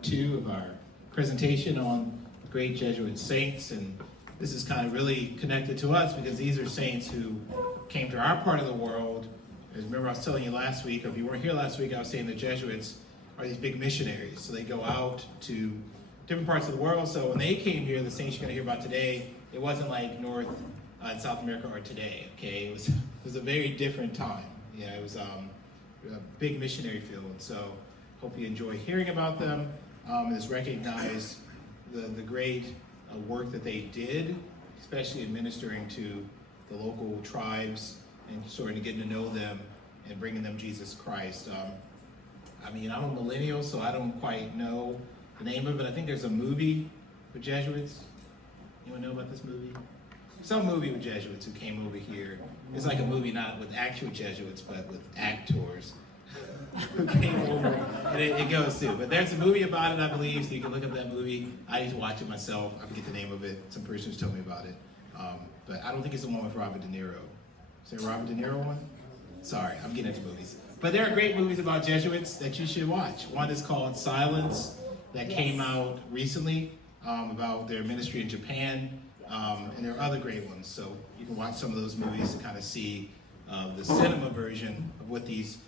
part 2 of our presentation on great Jesuit saints, and this is kind of really connected to us because these are saints who came to our part of the world. As remember I was telling you last week, or if you weren't here last week, I was saying the Jesuits are these big missionaries. So they go out to different parts of the world. So when they came here, the saints you're going to hear about today, it wasn't like North and South America are today, okay? It was a very different time. Yeah, it was a big missionary field. So hope you enjoy hearing about them. Just recognize the great work that they did, especially administering to the local tribes and sort of getting to know them and bringing them Jesus Christ. I'm a millennial, so I don't quite know the name of it. I think there's a movie with Jesuits. Anyone know about this movie? Some movie with Jesuits who came over here. It's like a movie not with actual Jesuits, but with actors who came over, and it goes through. But there's a movie about it, I believe, so you can look up that movie. I used to watch it myself. I forget the name of it. Some persons told me about it. But I don't think it's the one with Robert De Niro. Is there a Robert De Niro one? Sorry, I'm getting into movies. But there are great movies about Jesuits that you should watch. One is called Silence, that came out recently, about their ministry in Japan. And there are other great ones. So you can watch some of those movies to kind of see the cinema version of what these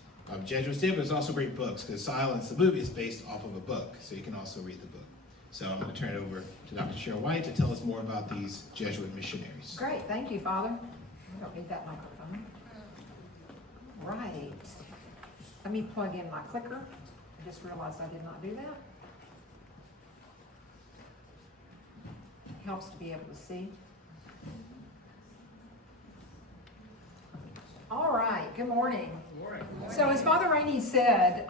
Jesuits did. But there's also great books, because Silence, the movie, is based off of a book. So you can also read the book. So I'm going to turn it over to Dr. Cheryl White to tell us more about these Jesuit missionaries. Great, thank you, Father. I don't need that microphone. Right. Let me plug in my clicker. I just realized I did not do that. It helps to be able to see. All right, good morning. Good morning. So as Father Rainey said,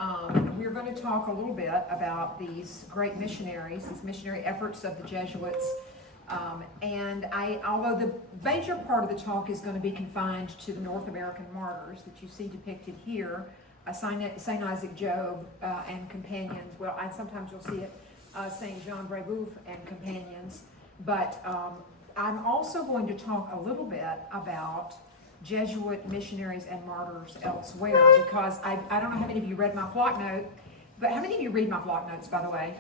we're going to talk a little bit about these great missionaries, these missionary efforts of the Jesuits. Although the major part of the talk is going to be confined to the North American martyrs that you see depicted here, Saint Isaac Job and companions. Well, sometimes you'll see it, Saint Jean Brebeuf and companions. But I'm also going to talk a little bit about Jesuit missionaries and martyrs elsewhere, because I don't know how many of you read my flock note, but how many of you read my flock notes, by the way?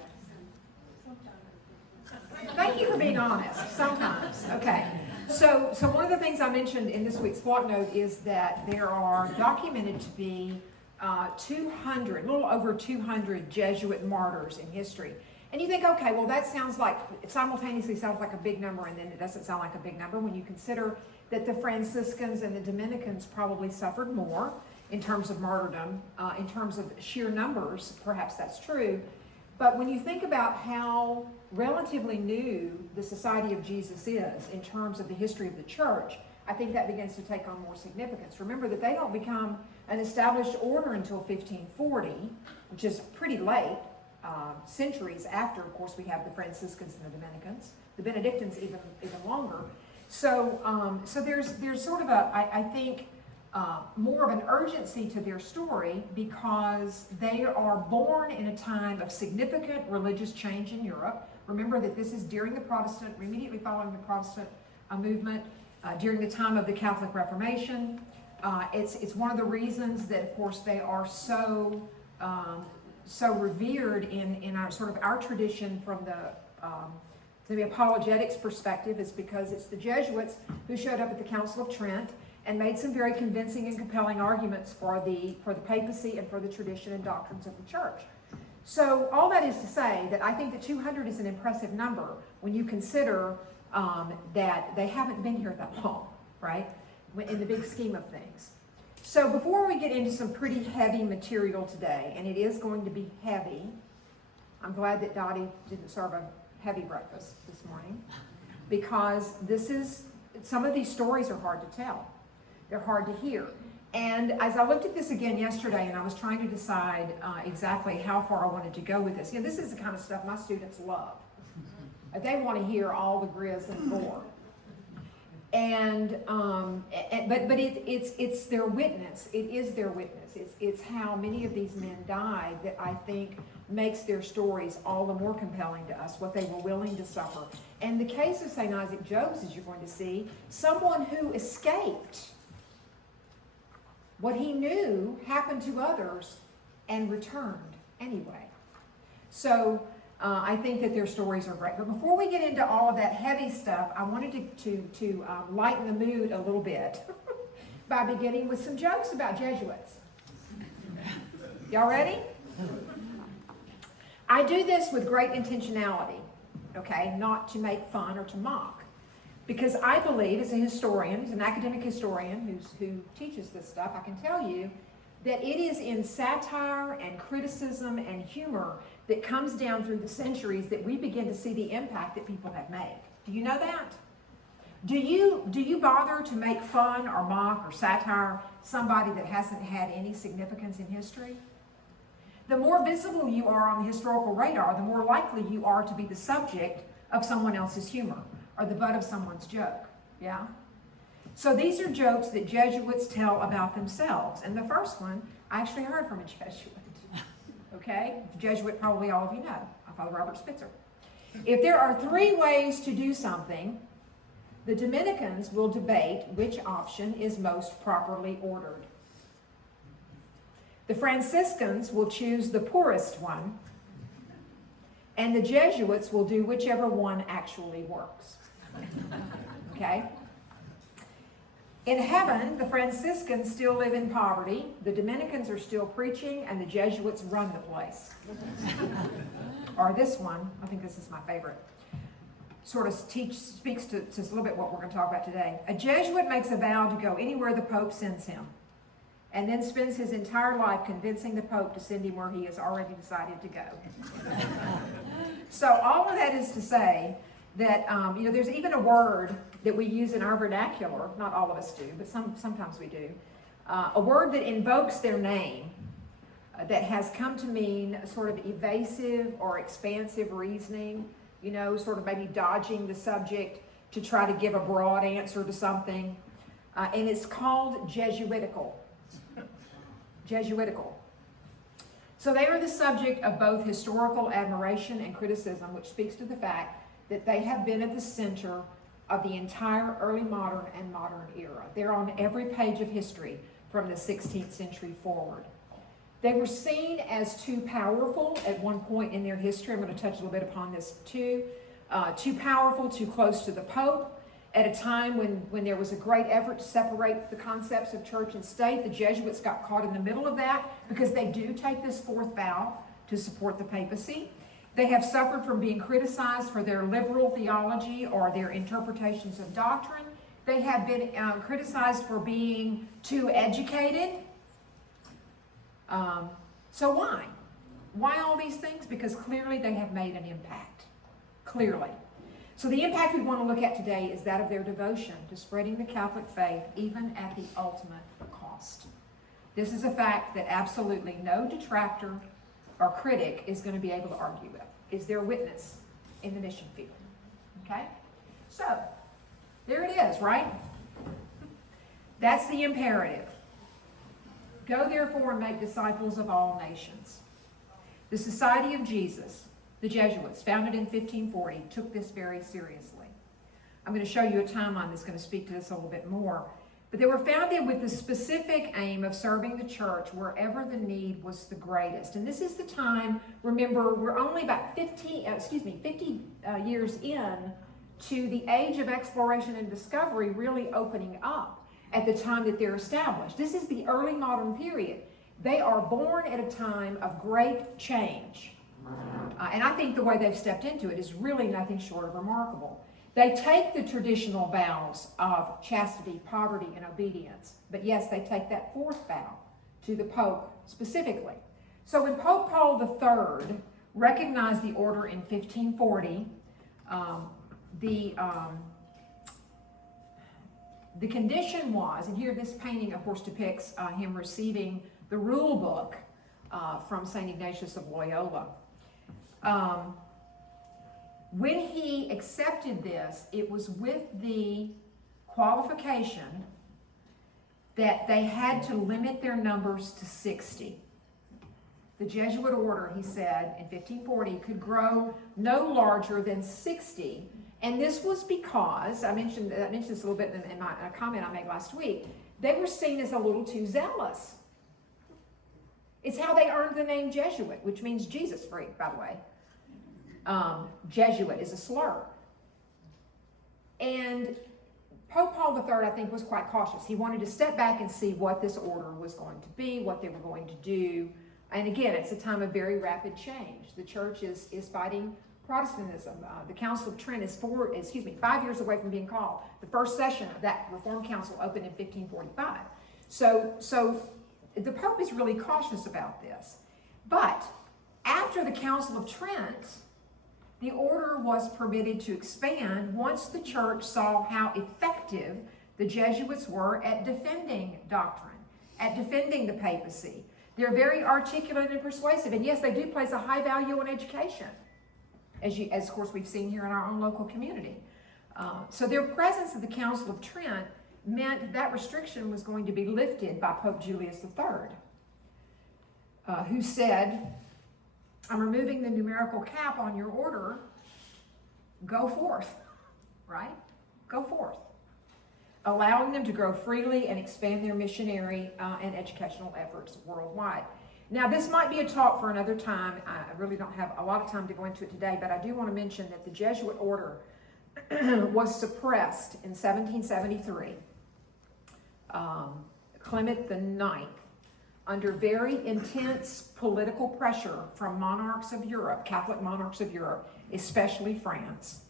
Thank you for being honest. Sometimes. Okay. So one of the things I mentioned in this week's flock note is that there are documented to be 200, a little over 200 Jesuit martyrs in history. And you think, okay, well that simultaneously sounds like a big number, and then it doesn't sound like a big number when you consider that the Franciscans and the Dominicans probably suffered more in terms of martyrdom, in terms of sheer numbers, perhaps that's true. But when you think about how relatively new the Society of Jesus is in terms of the history of the church, I think that begins to take on more significance. Remember that they don't become an established order until 1540, which is pretty late, centuries after, of course, we have the Franciscans and the Dominicans, the Benedictines even longer. So there's sort of I think, more of an urgency to their story, because they are born in a time of significant religious change in Europe. Remember that this is during immediately following the Protestant movement, during the time of the Catholic Reformation. It's one of the reasons that, of course, they are so revered in our tradition from the apologetics perspective, is because it's the Jesuits who showed up at the Council of Trent and made some very convincing and compelling arguments for the papacy and for the tradition and doctrines of the church. So all that is to say that I think that 200 is an impressive number when you consider that they haven't been here that long, right, in the big scheme of things. So before we get into some pretty heavy material today, and it is going to be heavy, I'm glad that Dottie didn't serve a heavy breakfast this morning, because some of these stories are hard to tell. They're hard to hear. And as I looked at this again yesterday, and I was trying to decide exactly how far I wanted to go with this, this is the kind of stuff my students love. They want to hear all the grizz and gore. But it's their witness. It is their witness. It's how many of these men died that I think makes their stories all the more compelling to us, what they were willing to suffer. And the case of St. Isaac Job, as you're going to see, someone who escaped what he knew happened to others and returned anyway. So I think that their stories are great. But before we get into all of that heavy stuff, I wanted to lighten the mood a little bit by beginning with some jokes about Jesuits. Y'all ready? I do this with great intentionality, okay? Not to make fun or to mock. Because I believe, as a historian, as an academic historian who teaches this stuff, I can tell you that it is in satire and criticism and humor that comes down through the centuries that we begin to see the impact that people have made. Do you know that? Do you bother to make fun or mock or satire somebody that hasn't had any significance in history? The more visible you are on the historical radar, the more likely you are to be the subject of someone else's humor or the butt of someone's joke. Yeah? So these are jokes that Jesuits tell about themselves. And the first one, I actually heard from a Jesuit. Okay? Jesuit, probably all of you know. Father Robert Spitzer. If there are 3 ways to do something, the Dominicans will debate which option is most properly ordered. The Franciscans will choose the poorest one, and the Jesuits will do whichever one actually works. Okay? In heaven, the Franciscans still live in poverty, the Dominicans are still preaching, and the Jesuits run the place. Or this one, I think this is my favorite, sort of speaks to a little bit what we're going to talk about today. A Jesuit makes a vow to go anywhere the Pope sends him, and then spends his entire life convincing the Pope to send him where he has already decided to go. So all of that is to say that, there's even a word that we use in our vernacular, not all of us do, but sometimes we do, a word that invokes their name that has come to mean a sort of evasive or expansive reasoning, sort of maybe dodging the subject to try to give a broad answer to something. And it's called Jesuitical. Jesuitical. So they are the subject of both historical admiration and criticism, which speaks to the fact that they have been at the center of the entire early modern and modern era. They're on every page of history from the 16th century forward. They were seen as too powerful at one point in their history. I'm going to touch a little bit upon this too. Too powerful, too close to the Pope. At a time when there was a great effort to separate the concepts of church and state, the Jesuits got caught in the middle of that because they do take this 4th vow to support the papacy. They have suffered from being criticized for their liberal theology or their interpretations of doctrine. They have been criticized for being too educated. So why? Why all these things? Because clearly they have made an impact. Clearly. So the impact we want to look at today is that of their devotion to spreading the Catholic faith, even at the ultimate cost. This is a fact that absolutely no detractor or critic is going to be able to argue with. Is their witness in the mission field. Okay? So, there it is, right? That's the imperative. Go therefore and make disciples of all nations. The Society of Jesus, the Jesuits, founded in 1540, took this very seriously. I'm going to show you a timeline that's going to speak to this a little bit more. But they were founded with the specific aim of serving the church wherever the need was the greatest. And this is the time, remember, we're only about 50 years in to the age of exploration and discovery really opening up at the time that they're established. This is the early modern period. They are born at a time of great change. And I think the way they've stepped into it is really nothing short of remarkable. They take the traditional vows of chastity, poverty, and obedience. But yes, they take that 4th vow to the Pope specifically. So when Pope Paul III recognized the order in 1540, the condition was, and here this painting of course depicts him receiving the rule book from St. Ignatius of Loyola. When he accepted this, it was with the qualification that they had to limit their numbers to 60. The Jesuit order, he said, in 1540 could grow no larger than 60. And this was because, I mentioned this a little bit in a comment I made last week, they were seen as a little too zealous. It's how they earned the name Jesuit, which means Jesus freak, by the way. Jesuit is a slur. And Pope Paul III, I think, was quite cautious. He wanted to step back and see what this order was going to be, what they were going to do. And again, it's a time of very rapid change. The church is fighting Protestantism. The Council of Trent is 5 years away from being called. The first session of that Reformed Council opened in 1545. So the Pope is really cautious about this. But after the Council of Trent, the order was permitted to expand once the church saw how effective the Jesuits were at defending doctrine, at defending the papacy. They're very articulate and persuasive, and yes, they do place a high value on education, as of course we've seen here in our own local community. So their presence at the Council of Trent meant that restriction was going to be lifted by Pope Julius III, who said, I'm removing the numerical cap on your order. Go forth, right? Go forth. Allowing them to grow freely and expand their missionary and educational efforts worldwide. Now, this might be a talk for another time. I really don't have a lot of time to go into it today, but I do want to mention that the Jesuit order was suppressed in 1773. Clement IX, under very intense political pressure from monarchs of Europe, Catholic monarchs of Europe, especially France,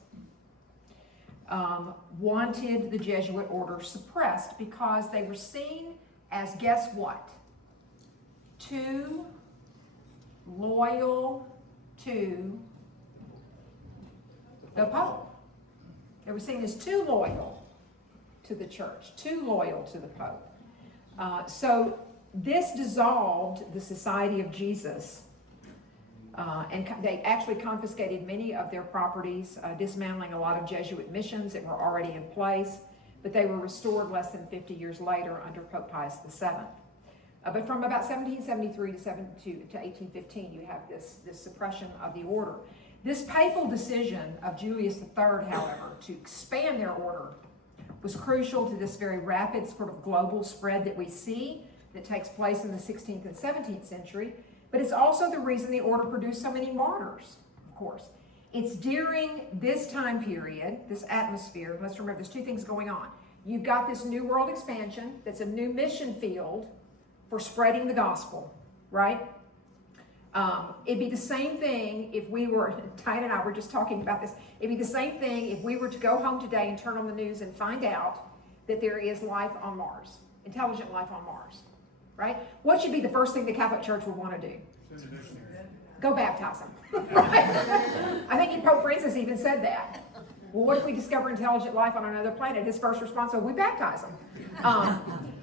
wanted the Jesuit order suppressed because they were seen as, guess what? Too loyal to the Pope. They were seen as too loyal to the church, too loyal to the Pope. So this dissolved the Society of Jesus, and they actually confiscated many of their properties, dismantling a lot of Jesuit missions that were already in place, but they were restored less than 50 years later under Pope Pius VII. But from about 1773 to 1815, you have this suppression of the order. This papal decision of Julius III, however, to expand their order was crucial to this very rapid sort of global spread that we see that takes place in the 16th and 17th century, but it's also the reason the order produced so many martyrs, of course. It's during this time period, this atmosphere, let's remember there's two things going on. You've got this new world expansion that's a new mission field for spreading the gospel, right? It'd be the same thing if we were, Diane and I were just talking about this, it'd be the same thing if we were to go home today and turn on the news and find out that there is life on Mars, intelligent life on Mars, right? What should be the first thing the Catholic Church would want to do? Go baptize them, right? I think Pope Francis even said that. Well, what if we discover intelligent life on another planet? His first response was, we baptize them.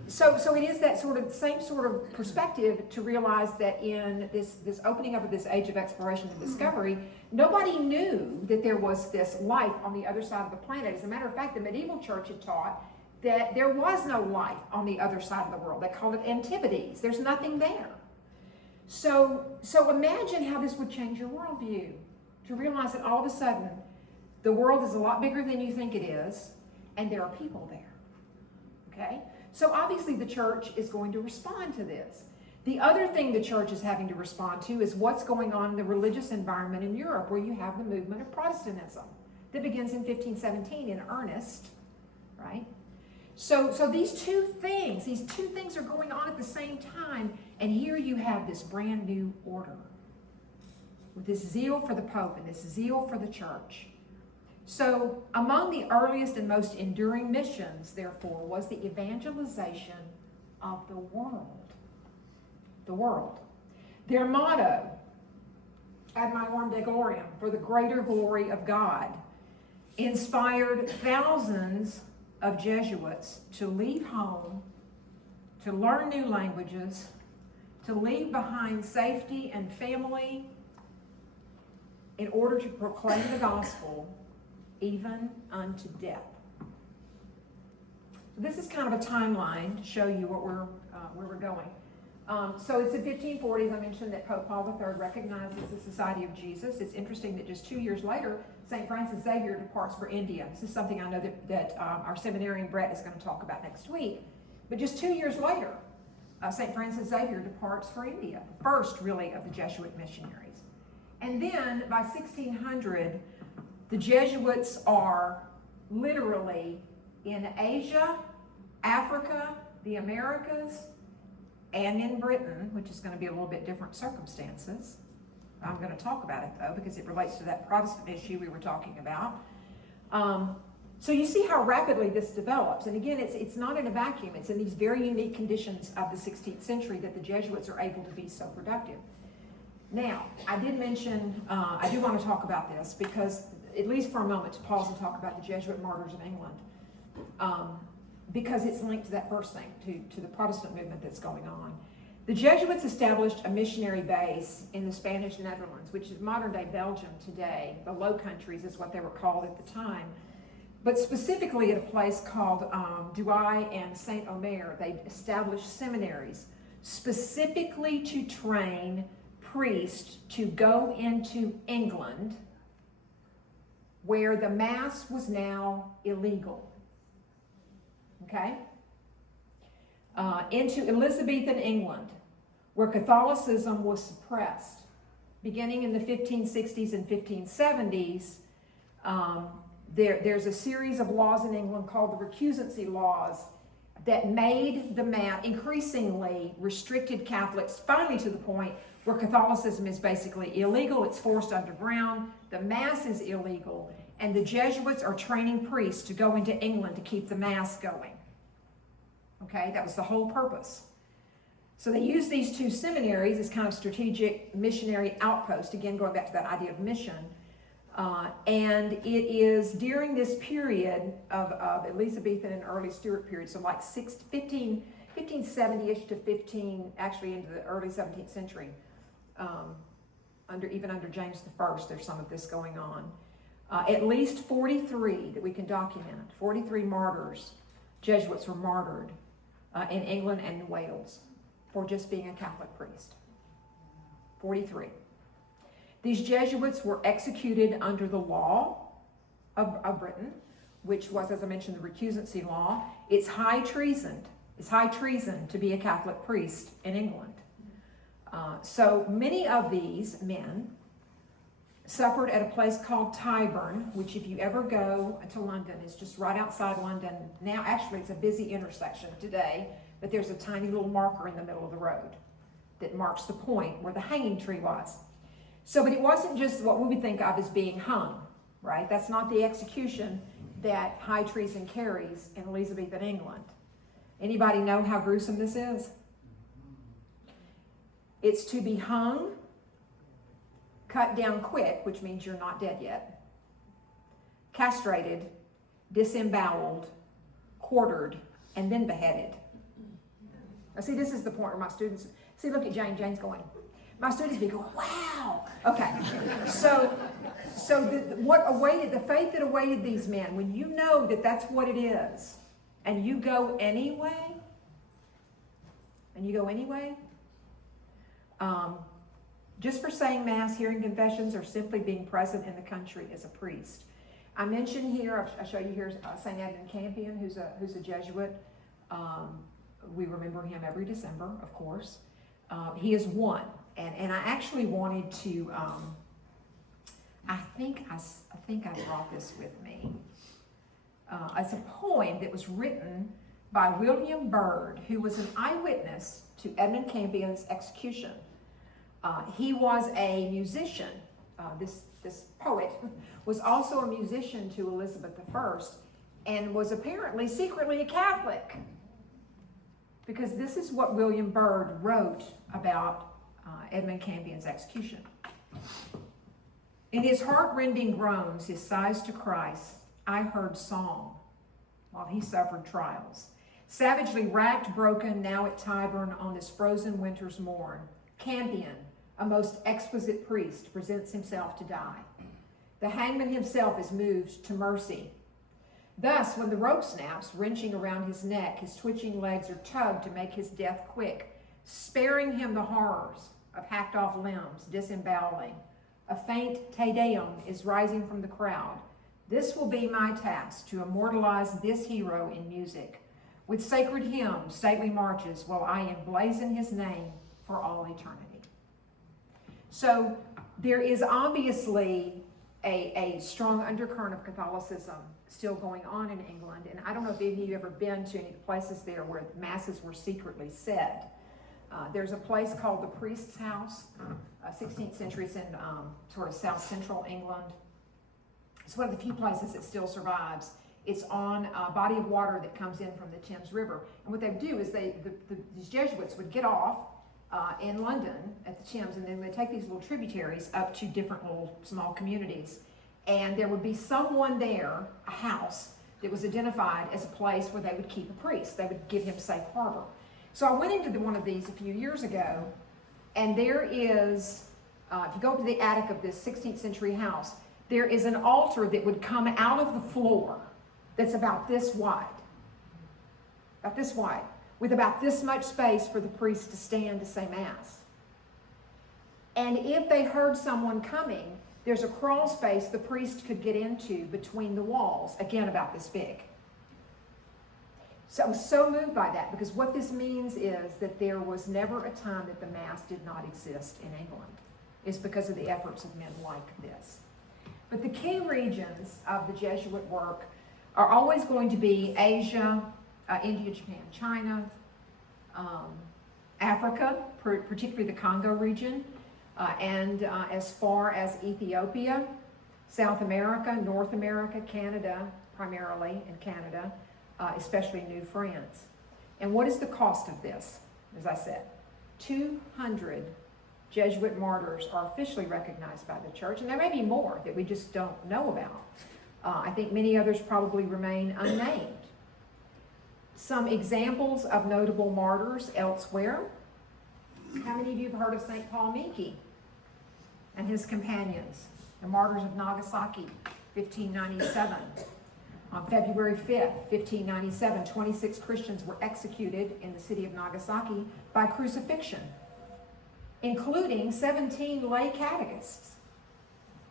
So it is that same sort of perspective to realize that in this opening up of this age of exploration and discovery, nobody knew that there was this life on the other side of the planet. As a matter of fact, the medieval church had taught that there was no life on the other side of the world. They called it antipodes. There's nothing there. So imagine how this would change your worldview, to realize that all of a sudden the world is a lot bigger than you think it is, and there are people there, okay? So obviously the church is going to respond to this. The other thing the church is having to respond to is what's going on in the religious environment in Europe, where you have the movement of Protestantism that begins in 1517 in earnest, right? So these two things are going on at the same time, and here you have this brand new order with this zeal for the Pope and this zeal for the church. So among the earliest and most enduring missions, therefore, was the evangelization of the world. The world. Their motto, Ad Maiorem Dei Gloriam, for the greater glory of God, inspired thousands of Jesuits to leave home, to learn new languages, to leave behind safety and family in order to proclaim the gospel even unto death. This is kind of a timeline to show you where we're going. So it's in 1540s. I mentioned that Pope Paul III recognizes the Society of Jesus. It's interesting that just 2 years later, St. Francis Xavier departs for India. This is something I know that our seminarian Brett is going to talk about next week. But just 2 years later, St. Francis Xavier departs for India, the first really of the Jesuit missionaries. And then by 1600, the Jesuits are literally in Asia, Africa, the Americas, and in Britain, which is going to be a little bit different circumstances. I'm going to talk about it though, because it relates to that Protestant issue we were talking about. So you see how rapidly this develops. And again, it's not in a vacuum. It's in these very unique conditions of the 16th century that the Jesuits are able to be so productive. Now, I did mention, I do want to talk about this because, at least for a moment, to pause and talk about the Jesuit martyrs of England, because it's linked to that first thing, to the Protestant movement that's going on. The Jesuits established a missionary base in the Spanish Netherlands, which is modern-day Belgium today. The Low Countries is what they were called at the time. But specifically at a place called Douai and Saint-Omer, they established seminaries specifically to train priests to go into England, where the Mass was now illegal. Okay? Into Elizabethan England, where Catholicism was suppressed. Beginning in the 1560s and 1570s, there's a series of laws in England called the recusancy laws that made the Mass increasingly restricted Catholics, finally to the point where Catholicism is basically illegal. It's forced underground. The Mass is illegal. And the Jesuits are training priests to go into England to keep the Mass going. Okay, that was the whole purpose. So they used these two seminaries as kind of strategic missionary outposts, again, going back to that idea of mission. And it is during this period of Elizabethan and early Stuart period, so like 1570-ish to actually into the early 17th century, even under James I, there's some of this going on. At least 43 that we can document, 43 martyrs, Jesuits were martyred in England and in Wales for just being a Catholic priest. 43. These Jesuits were executed under the law of Britain, which was, as I mentioned, the recusancy law. It's high treason. It's high treason to be a Catholic priest in England. So many of these men suffered at a place called Tyburn, which if you ever go to London, is just right outside London. Now, actually, it's a busy intersection today, but there's a tiny little marker in the middle of the road that marks the point where the hanging tree was. So, but it wasn't just what we would think of as being hung, right? That's not the execution that high treason carries in Elizabethan England. Anybody know how gruesome this is? It's to be hung, cut down quick, which means you're not dead yet, castrated, disemboweled, quartered, and then beheaded. Now see, this is the point where my students, see, look at Jane. Jane's going, my students be going, wow. Okay, so what awaited, the faith that awaited these men, when you know that that's what it is, and you go anyway, just for saying Mass, hearing confessions, or simply being present in the country as a priest. I mentioned here, I'll show you here, St. Edmund Campion, who's a Jesuit. We remember him every December, of course. He is one, and I actually wanted to, I think I brought this with me. It's a poem that was written by William Byrd, who was an eyewitness to Edmund Campion's execution. He was a musician. This poet was also a musician to Elizabeth I and was apparently secretly a Catholic, because this is what William Byrd wrote about Edmund Campion's execution. In his heart-rending groans, his sighs to Christ, I heard song while he suffered trials. Savagely racked, broken, now at Tyburn on this frozen winter's morn, Campion, a most exquisite priest, presents himself to die. The hangman himself is moved to mercy. Thus, when the rope snaps, wrenching around his neck, his twitching legs are tugged to make his death quick, sparing him the horrors of hacked off limbs, disemboweling. A faint Te Deum is rising from the crowd. This will be my task, to immortalize this hero in music. With sacred hymns, stately marches, will I emblazon his name for all eternity. So there is obviously a strong undercurrent of Catholicism still going on in England. And I don't know if any of you have ever been to any places there where masses were secretly said. There's a place called the Priest's House, 16th century. It's in sort of south central England. It's one of the few places that still survives. It's on a body of water that comes in from the Thames River. And what they would do is these Jesuits would get off in London at the Thames, and then they take these little tributaries up to different little small communities. And there would be someone there, a house, that was identified as a place where they would keep a priest. They would give him safe harbor. So I went into one of these a few years ago, and there is, if you go to the attic of this 16th century house, there is an altar that would come out of the floor that's about this wide, with about this much space for the priest to stand to say Mass. And if they heard someone coming, there's a crawl space the priest could get into between the walls, again about this big. So I was so moved by that, because what this means is that there was never a time that the Mass did not exist in England. It's because of the efforts of men like this. But the key regions of the Jesuit work are always going to be Asia, India, Japan, China, Africa, particularly the Congo region, and as far as Ethiopia, South America, North America, Canada, primarily in Canada, especially New France. And what is the cost of this? As I said, 200 Jesuit martyrs are officially recognized by the church, and there may be more that we just don't know about. I think many others probably remain unnamed. Some examples of notable martyrs elsewhere. How many of you have heard of St. Paul Miki and his companions, the martyrs of Nagasaki, 1597? On February 5th, 1597, 26 Christians were executed in the city of Nagasaki by crucifixion, including 17 lay catechists,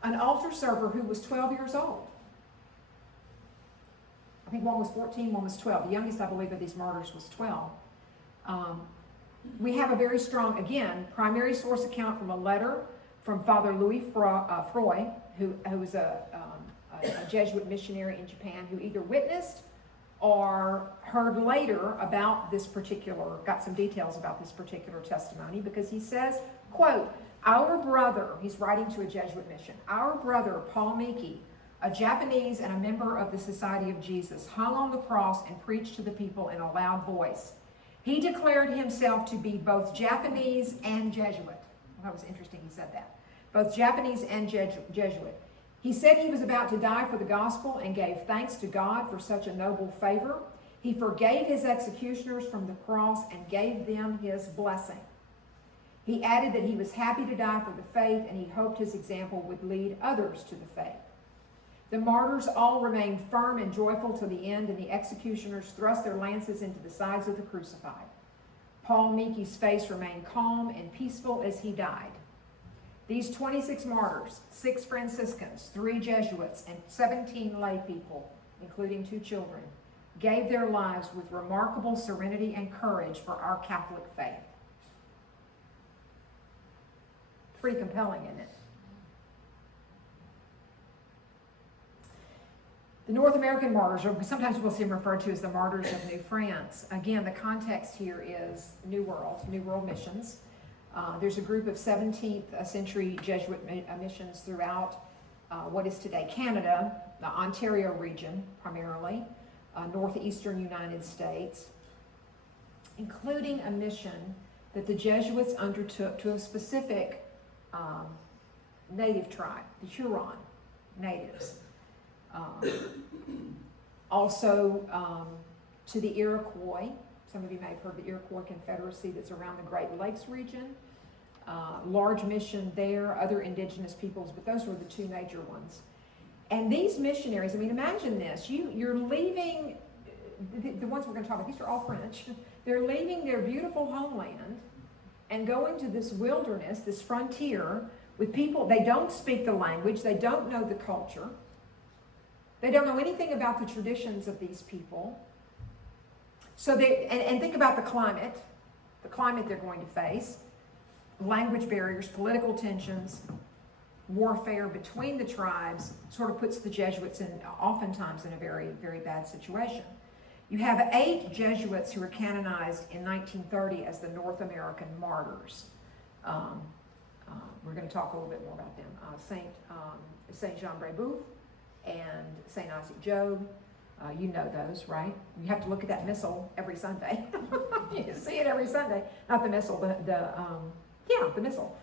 an altar server who was 12 years old. I think one was 14, one was 12. The youngest, I believe, of these martyrs was 12. We have a very strong, again, primary source account from a letter from Father Louis Froy, who was a Jesuit missionary in Japan, who either witnessed or heard later about this particular, got some details about this particular testimony, because he says, quote, our brother, he's writing to a Jesuit mission, our brother Paul Miki, a Japanese and a member of the Society of Jesus, hung on the cross and preached to the people in a loud voice. He declared himself to be both Japanese and Jesuit. Well, that was interesting he said that. Both Japanese and Jesuit. He said he was about to die for the gospel and gave thanks to God for such a noble favor. He forgave his executioners from the cross and gave them his blessing. He added that he was happy to die for the faith, and he hoped his example would lead others to the faith. The martyrs all remained firm and joyful to the end, and the executioners thrust their lances into the sides of the crucified. Paul Miki's face remained calm and peaceful as he died. These 26 martyrs, 6 Franciscans, 3 Jesuits, and 17 lay people, including 2 children, gave their lives with remarkable serenity and courage for our Catholic faith. Pretty compelling, isn't it? The North American martyrs, or sometimes we'll see them referred to as the martyrs of New France. Again, the context here is New World missions. There's a group of 17th century Jesuit missions throughout what is today Canada, the Ontario region primarily, northeastern United States, including a mission that the Jesuits undertook to a specific native tribe, the Huron natives. Also to the Iroquois. Some of you may have heard the Iroquois Confederacy that's around the Great Lakes region. Large mission there, other indigenous peoples, but those were the 2 major ones. And these missionaries, I mean, imagine this. You're leaving, the ones we're going to talk about, these are all French. They're leaving their beautiful homeland and going to this wilderness, this frontier, with people, they don't speak the language, they don't know the culture. They don't know anything about the traditions of these people. So and think about the climate they're going to face, language barriers, political tensions, warfare between the tribes sort of puts the Jesuits oftentimes in a very, very bad situation. You have 8 Jesuits who were canonized in 1930 as the North American martyrs. We're going to talk a little bit more about them. Saint Jean Brebeuf and Saint Isaac Job. You know those, right? You have to look at that missal every Sunday. You can see it every Sunday. Not the missal, the missal.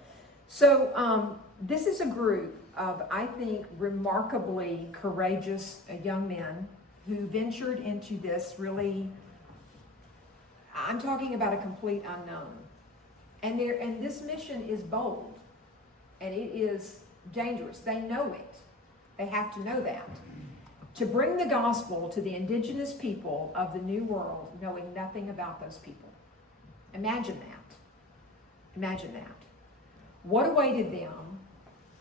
So this is a group of, I think, remarkably courageous young men who ventured into this really, I'm talking about a complete unknown. And this mission is bold, and it is dangerous. They know it. They have to know that. To bring the gospel to the indigenous people of the New World, knowing nothing about those people. Imagine that. Imagine that. What awaited them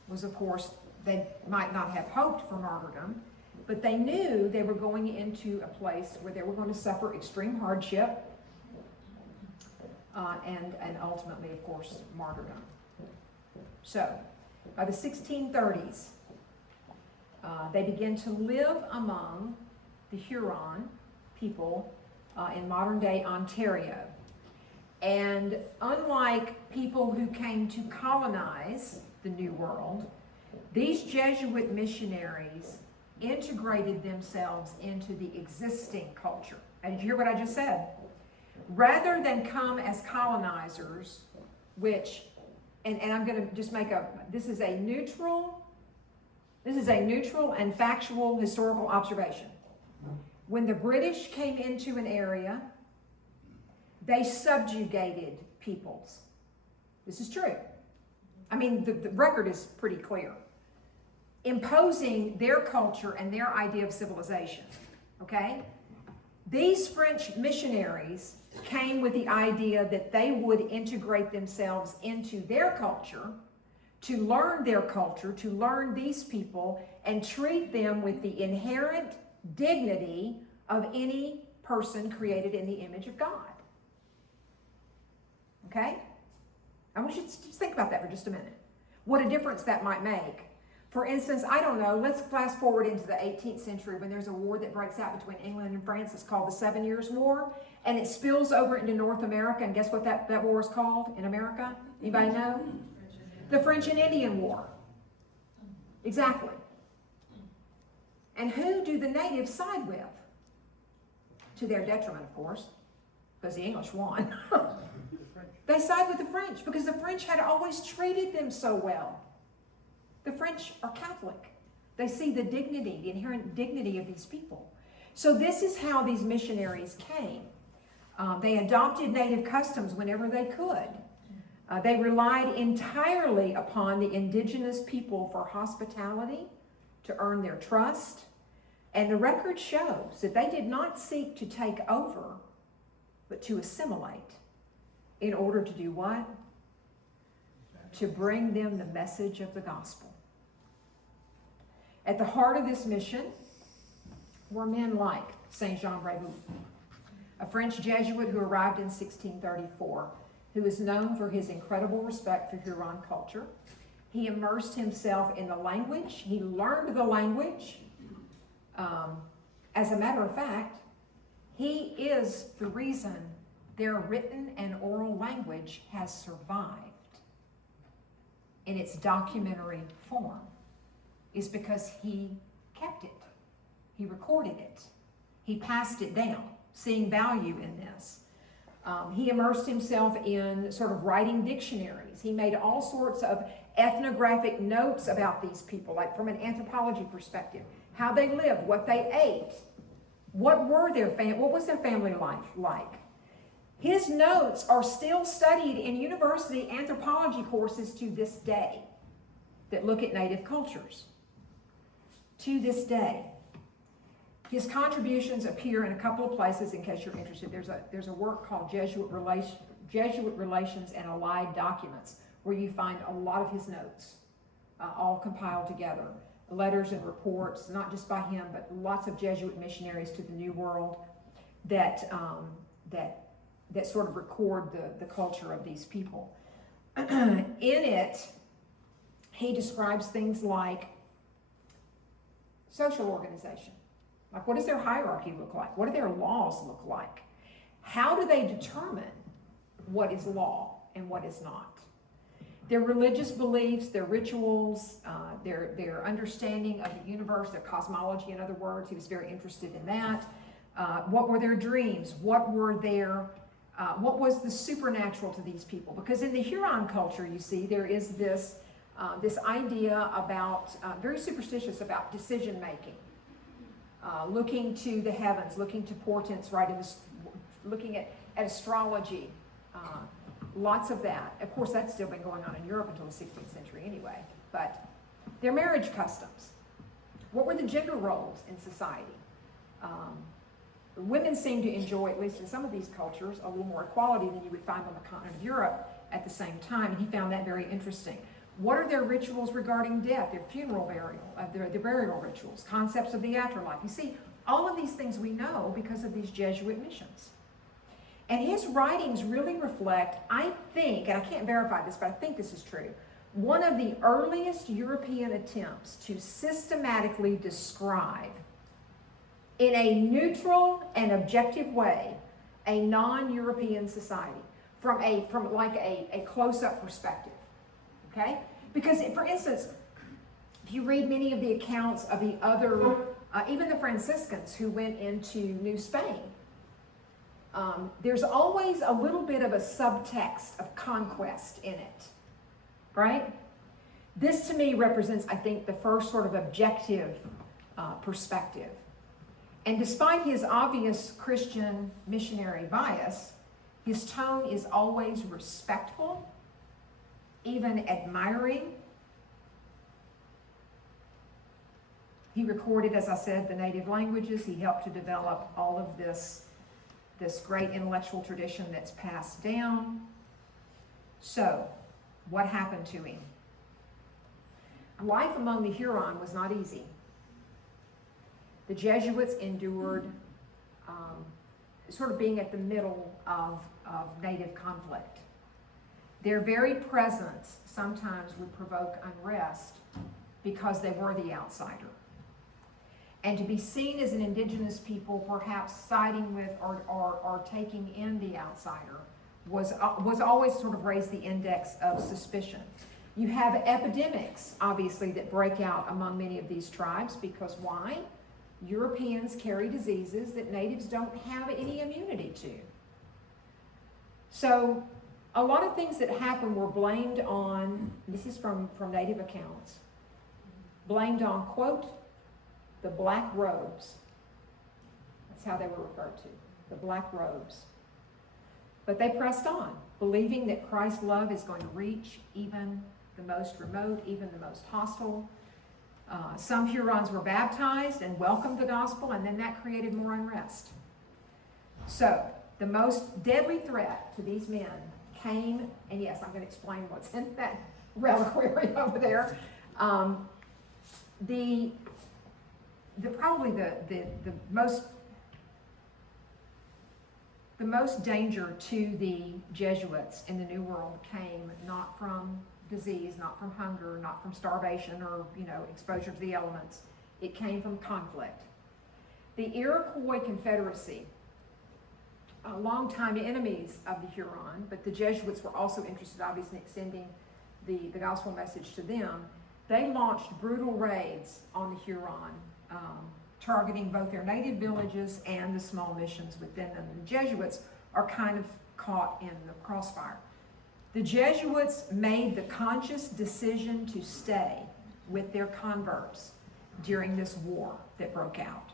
was, of course, they might not have hoped for martyrdom, but they knew they were going into a place where they were going to suffer extreme hardship and ultimately, of course, martyrdom. So, by the 1630s, they begin to live among the Huron people in modern-day Ontario. And unlike people who came to colonize the New World, these Jesuit missionaries integrated themselves into the existing culture. And did you hear what I just said? Rather than come as colonizers, which, and I'm going to just make this is a neutral and factual historical observation. When the British came into an area, they subjugated peoples. This is true. I mean, the record is pretty clear. Imposing their culture and their idea of civilization, okay? These French missionaries came with the idea that they would integrate themselves into their culture, to learn their culture, to learn these people, and treat them with the inherent dignity of any person created in the image of God. Okay? I want you to just think about that for just a minute. What a difference that might make. For instance, I don't know, let's fast forward into the 18th century when there's a war that breaks out between England and France. It's called the 7 Years' War, and it spills over into North America, and guess what that war is called in America? Anybody know? The French and Indian War. Exactly. And who do the natives side with? To their detriment, of course, because the English won. They side with the French because the French had always treated them so well. The French are Catholic. They see the dignity, the inherent dignity of these people. So this is how these missionaries came. They adopted native customs whenever they could. They relied entirely upon the indigenous people for hospitality, to earn their trust. And the record shows that they did not seek to take over, but to assimilate. In order to do what? To bring them the message of the gospel. At the heart of this mission were men like Saint Jean Brebeuf, a French Jesuit who arrived in 1634, who is known for his incredible respect for Huron culture. He immersed himself in the language. He learned the language. As a matter of fact, he is the reason their written and oral language has survived in its documentary form, is because he kept it. He recorded it. He passed it down, seeing value in this. He immersed himself in sort of writing dictionaries. He made all sorts of ethnographic notes about these people, like from an anthropology perspective, how they lived, what they ate, what was their family life like. His notes are still studied in university anthropology courses to this day that look at native cultures. To this day. His contributions appear in a couple of places in case you're interested. There's a work called Jesuit Relations and Allied Documents where you find a lot of his notes all compiled together. Letters and reports, not just by him, but lots of Jesuit missionaries to the New World that that sort of record the culture of these people. In it, he describes things like social organization. Like, what does their hierarchy look like? What do their laws look like? How do they determine what is law and what is not? Their religious beliefs, their rituals, their understanding of the universe, their cosmology, in other words. He was very interested in that. What were their dreams? What was the supernatural to these people? Because in the Huron culture, you see, there is this idea about, very superstitious about decision making. Looking to the heavens, looking to portents, right? Looking at astrology. Lots of that. Of course, that's still been going on in Europe until the 16th century anyway. But their marriage customs. What were the gender roles in society? Women seem to enjoy, at least in some of these cultures, a little more equality than you would find on the continent of Europe at the same time. And he found that very interesting. What are their rituals regarding death, their funeral burial, their burial rituals, concepts of the afterlife? You see, all of these things we know because of these Jesuit missions. And his writings really reflect, I think, and I can't verify this, but I think this is true, one of the earliest European attempts to systematically describe, in a neutral and objective way, a non-European society from like a close-up perspective. Okay? Because, for instance, if you read many of the accounts of the other, even the Franciscans who went into New Spain, there's always a little bit of a subtext of conquest in it, right? This to me represents, I think, the first sort of objective perspective. And despite his obvious Christian missionary bias, his tone is always respectful, even admiring. He recorded, as I said, the native languages. He helped to develop all of this great intellectual tradition that's passed down. So, what happened to him? Life among the Huron was not easy. The Jesuits endured sort of being at the middle of native conflict. Their very presence sometimes would provoke unrest because they were the outsider. And to be seen as an indigenous people, perhaps siding with or taking in the outsider, was always sort of raised the index of suspicion. You have epidemics, obviously, that break out among many of these tribes, because why? Europeans carry diseases that natives don't have any immunity to. So a lot of things that happened were blamed on, this is from native accounts, blamed on, quote, the black robes. That's how they were referred to, the black robes. But they pressed on, believing that Christ's love is going to reach even the most remote, even the most hostile. Some Hurons were baptized and welcomed the gospel, and then that created more unrest. So, the most deadly threat to these men came, and yes, I'm going to explain what's in that reliquary over there. Probably the most danger to the Jesuits in the New World came not from disease, not from hunger, not from starvation or, exposure to the elements. It came from conflict. The Iroquois Confederacy, longtime enemies of the Huron, but the Jesuits were also interested, obviously, in extending the gospel message to them. They launched brutal raids on the Huron, targeting both their native villages and the small missions within them. The Jesuits are kind of caught in the crossfire. The Jesuits made the conscious decision to stay with their converts during this war that broke out.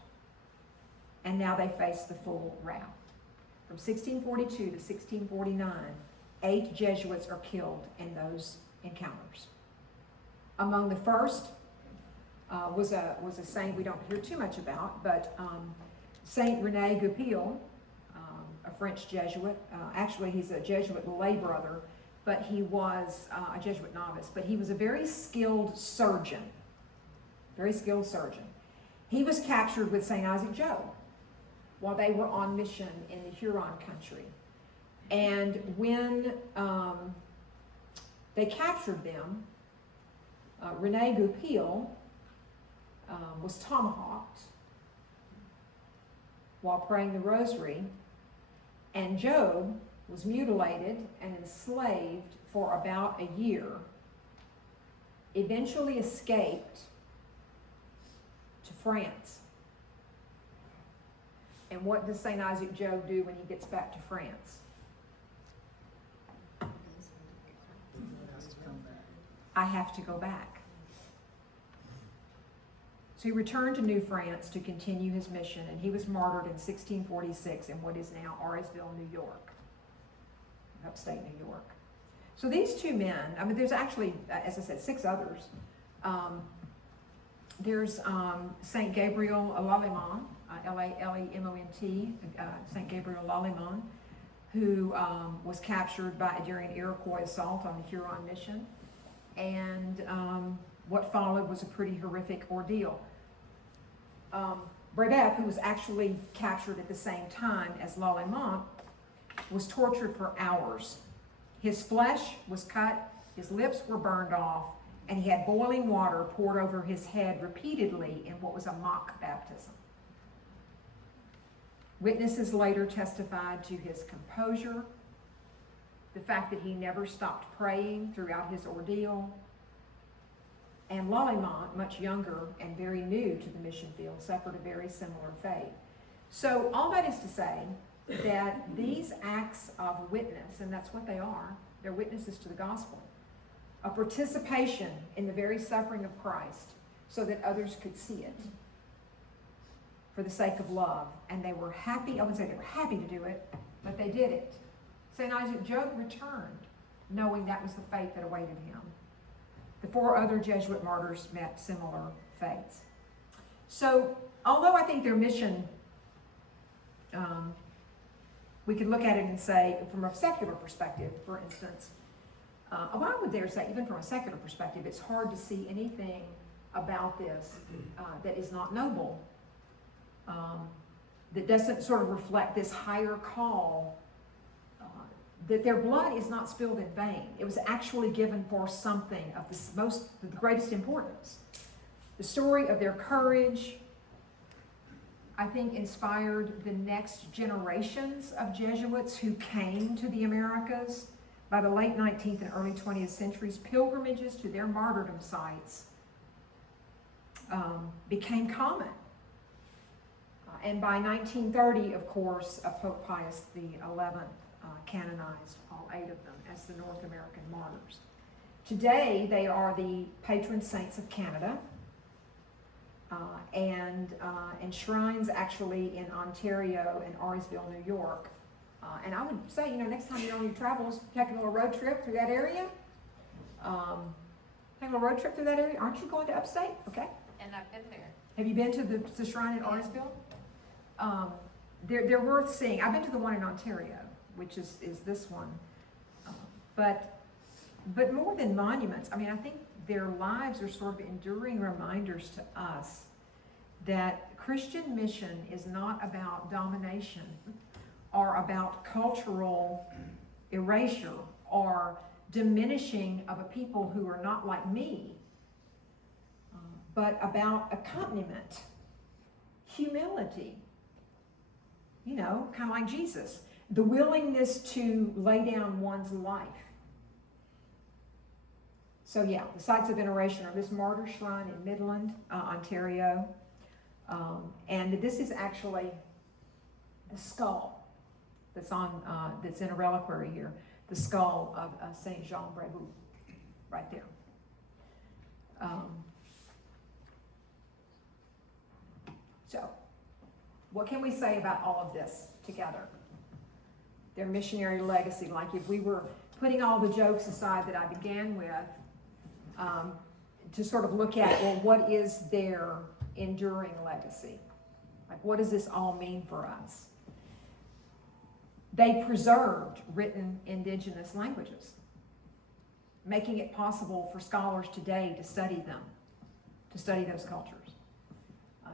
And now they face the full wrath. From 1642 to 1649, 8 Jesuits are killed in those encounters. Among the first was a saint we don't hear too much about, but Saint Rene Goupil, a French Jesuit. Actually, he's a Jesuit lay brother, but he was a Jesuit novice, but he was a very skilled surgeon. Very skilled surgeon. He was captured with St. Isaac Job. while they were on mission in the Huron country. And when they captured them, Rene Goupil was tomahawked while praying the rosary, and Job was mutilated and enslaved for about a year, eventually escaped to France. And what does St. Isaac Job do when he gets back to France? I have to go back. So he returned to New France to continue his mission, and he was martyred in 1646 in what is now Auriceville, New York, upstate New York. So these two men, I mean, there's actually, as I said, 6 others. There's St. Gabriel Lallemant, Lallemont, St. Gabriel Lallemant, who was captured during an Iroquois assault on the Huron mission. And what followed was a pretty horrific ordeal. Brébeuf, who was actually captured at the same time as Lallemant, was tortured for hours. His flesh was cut, his lips were burned off, and he had boiling water poured over his head repeatedly in what was a mock baptism. Witnesses later testified to his composure, the fact that he never stopped praying throughout his ordeal. And Lallemant, much younger and very new to the mission field, suffered a very similar fate. So all that is to say that these acts of witness, and that's what they are, they're witnesses to the gospel, a participation in the very suffering of Christ so that others could see it for the sake of love. And they were happy, I wouldn't say they were happy to do it, but they did it. St. Isaac Job returned knowing that was the fate that awaited him. The 4 other Jesuit martyrs met similar fates. So, although I think their mission, we could look at it and say, from a secular perspective, for instance, well, I would dare say, even from a secular perspective, it's hard to see anything about this that is not noble, that doesn't sort of reflect this higher call, that their blood is not spilled in vain. It was actually given for something of the greatest importance. The story of their courage, I think, inspired the next generations of Jesuits who came to the Americas. By the late 19th and early 20th centuries, pilgrimages to their martyrdom sites became common. And by 1930, of course, Pope Pius XI canonized all 8 of them as the North American martyrs. Today, they are the patron saints of Canada, and shrines actually in Ontario and Auriceville, New York. And I would say, next time you're on your travels, take a little road trip through that area. Take a little road trip through that area. Aren't you going to upstate? Okay. And I've been there. Have you been to the shrine in Auriceville? They're worth seeing. I've been to the one in Ontario, which is this one. But more than monuments, I mean, I think their lives are sort of enduring reminders to us that Christian mission is not about domination or about cultural erasure or diminishing of a people who are not like me, but about accompaniment, humility, kind of like Jesus, the willingness to lay down one's life. So yeah, the sites of veneration are this martyr shrine in Midland, Ontario, and this is actually the skull that's in a reliquary here, the skull of Saint Jean Brebeuf, right there. So, what can we say about all of this together? Their missionary legacy, like if we were putting all the jokes aside that I began with, to sort of look at, well, what is their enduring legacy? Like, what does this all mean for us? They preserved written indigenous languages, making it possible for scholars today to study them, to study those cultures.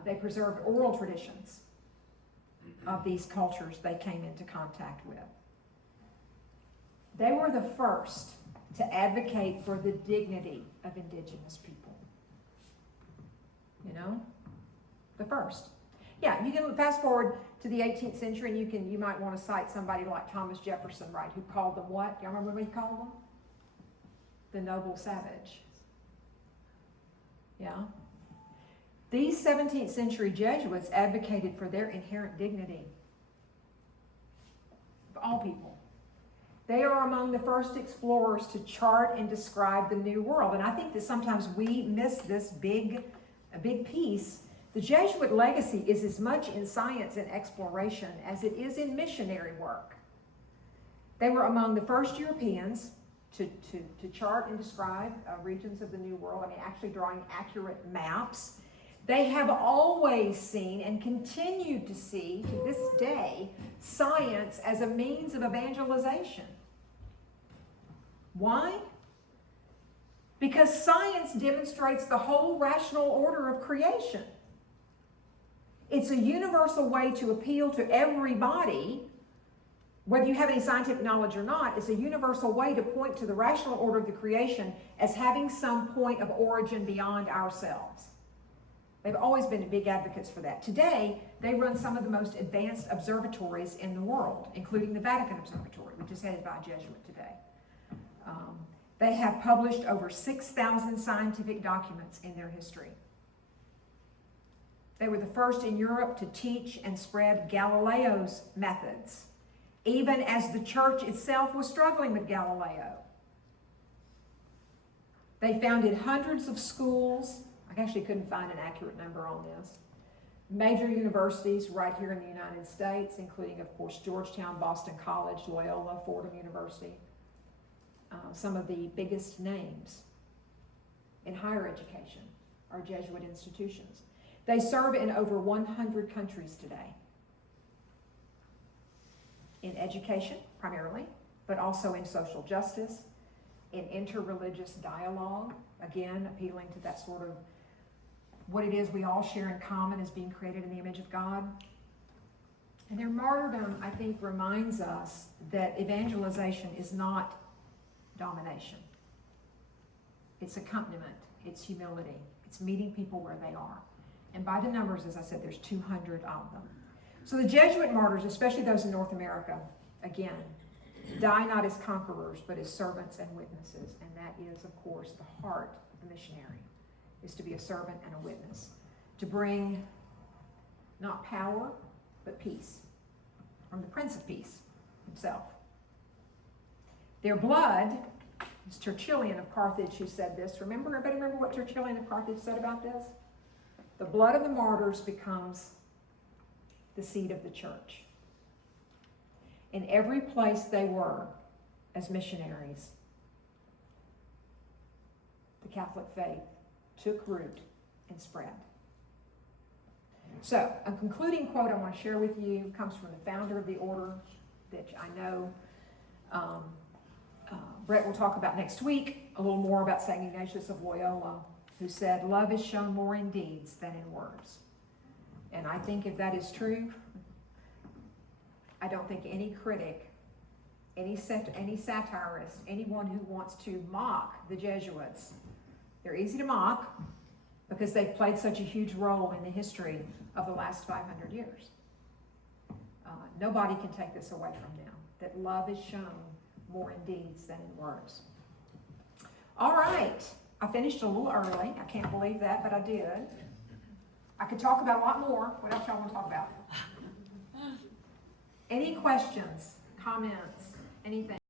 They preserved oral traditions of these cultures they came into contact with. They were the first to advocate for the dignity of indigenous people. You know? The first. Yeah, you can fast forward to the 18th century and you might want to cite somebody like Thomas Jefferson, right, who called them what? Y'all remember what he called them? The noble savage. Yeah? These 17th century Jesuits advocated for their inherent dignity of all people. They are among the first explorers to chart and describe the New World. And I think that sometimes we miss this big piece. The Jesuit legacy is as much in science and exploration as it is in missionary work. They were among the first Europeans to chart and describe regions of the New World. I mean, actually drawing accurate maps. They have always seen and continue to see, to this day, science as a means of evangelization. Why? Because science demonstrates the whole rational order of creation. It's a universal way to appeal to everybody, whether you have any scientific knowledge or not. It's a universal way to point to the rational order of the creation as having some point of origin beyond ourselves. They've always been big advocates for that. Today, they run some of the most advanced observatories in the world, including the Vatican Observatory, which is headed by a Jesuit today. They have published over 6,000 scientific documents in their history. They were the first in Europe to teach and spread Galileo's methods, even as the church itself was struggling with Galileo. They founded hundreds of schools. I actually couldn't find an accurate number on this. Major universities right here in the United States, including, of course, Georgetown, Boston College, Loyola, Fordham University. Some of the biggest names in higher education are Jesuit institutions. They serve in over 100 countries today. In education, primarily, but also in social justice, in interreligious dialogue, again, appealing to that sort of what it is we all share in common as being created in the image of God. And their martyrdom, I think, reminds us that evangelization is not domination. It's accompaniment, it's humility, it's meeting people where they are. And by the numbers, as I said, there's 200 of them. So the Jesuit martyrs, especially those in North America, again, die not as conquerors, but as servants and witnesses. And that is, of course, the heart of the missionary, is to be a servant and a witness, to bring not power, but peace from the Prince of Peace himself. Their blood, it's Tertullian of Carthage who said this. Everybody remember what Tertullian of Carthage said about this? The blood of the martyrs becomes the seed of the church. In every place they were as missionaries, the Catholic faith took root and spread. So, a concluding quote I want to share with you comes from the founder of the order, that I know Brett will talk about next week, a little more about St. Ignatius of Loyola, who said, "Love is shown more in deeds than in words." And I think if that is true, I don't think any critic, any satirist, anyone who wants to mock the Jesuits, they're easy to mock because they've played such a huge role in the history of the last 500 years. Nobody can take this away from them, that love is shown more in deeds than in words. All right. I finished a little early. I can't believe that, but I did. I could talk about a lot more. What else y'all want to talk about? Any questions, comments, anything?